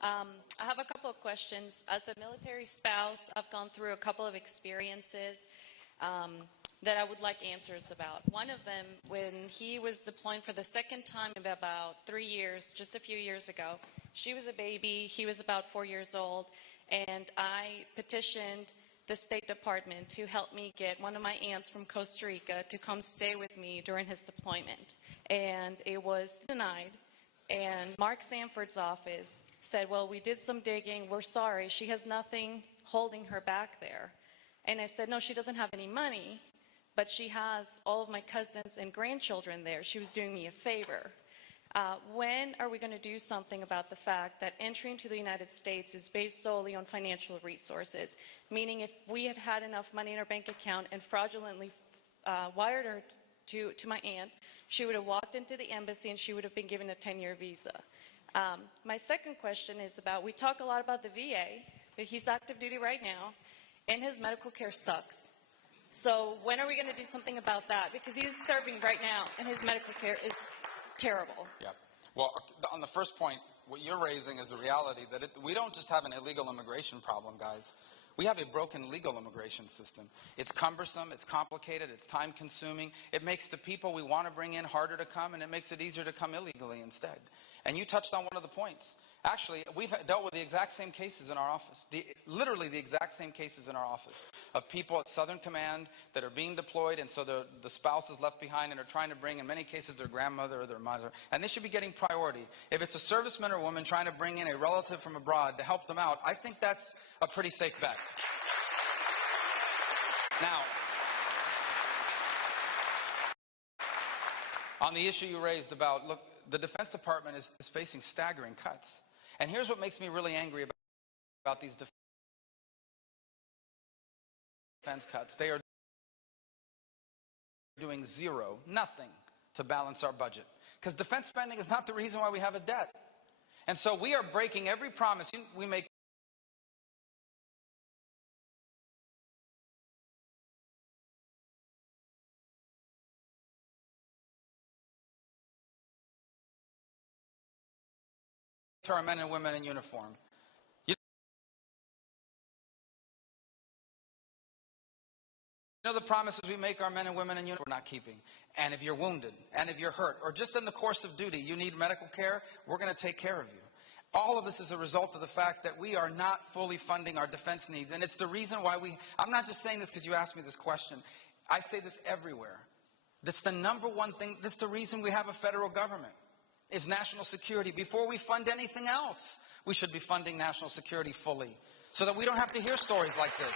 I have a couple of questions. As a military spouse, I've gone through a couple of experiences that I would like answers about. One of them, when he was deploying for the second time in about 3 years, just a few years ago, she was a baby, he was about 4 years old, and I petitioned the State Department to help me get one of my aunts from Costa Rica to come stay with me during his deployment. And it was denied. And Mark Sanford's office said, well, we did some digging, we're sorry, she has nothing holding her back there. And I said, no, she doesn't have any money, but she has all of my cousins and grandchildren there. She was doing me a favor. When are we going to do something about the fact that entry into the United States is based solely on financial resources? Meaning if we had had enough money in our bank account and fraudulently wired her to my aunt, she would have walked into the embassy and she would have been given a 10-year visa. My second question is about, we talk a lot about the VA, but he's active duty right now, and his medical care sucks. So when are we going to do something about that? Because he's serving right now, and his medical care is terrible. Yeah. Well, on the first point, what you're raising is a reality that we don't just have an illegal immigration problem, guys. We have a broken legal immigration system. It's cumbersome, it's complicated, it's time-consuming. It makes the people we want to bring in harder to come, and it makes it easier to come illegally instead. And you touched on one of the points. Actually, we've dealt with the exact same cases in our office, literally the exact same cases in our office, of people at Southern Command that are being deployed, and so the spouse is left behind and are trying to bring, in many cases, their grandmother or their mother, and they should be getting priority. If it's a serviceman or woman trying to bring in a relative from abroad to help them out, I think that's a pretty safe bet. Now, on the issue you raised about, look, the Defense Department is facing staggering cuts. And here's what makes me really angry about these defense cuts. They are doing zero, nothing, to balance our budget. Because defense spending is not the reason why we have a debt. And so we are breaking every promise we make to our men and women in uniform. You know the promises we make our men and women in uniform we're not keeping. And if you're wounded, and if you're hurt, or just in the course of duty, you need medical care, we're going to take care of you. All of this is a result of the fact that we are not fully funding our defense needs. And it's the reason why I'm not just saying this because you asked me this question. I say this everywhere. That's the number one thing. That's the reason we have a federal government. Is national security. Before we fund anything else, we should be funding national security fully so that we don't have to hear stories like this.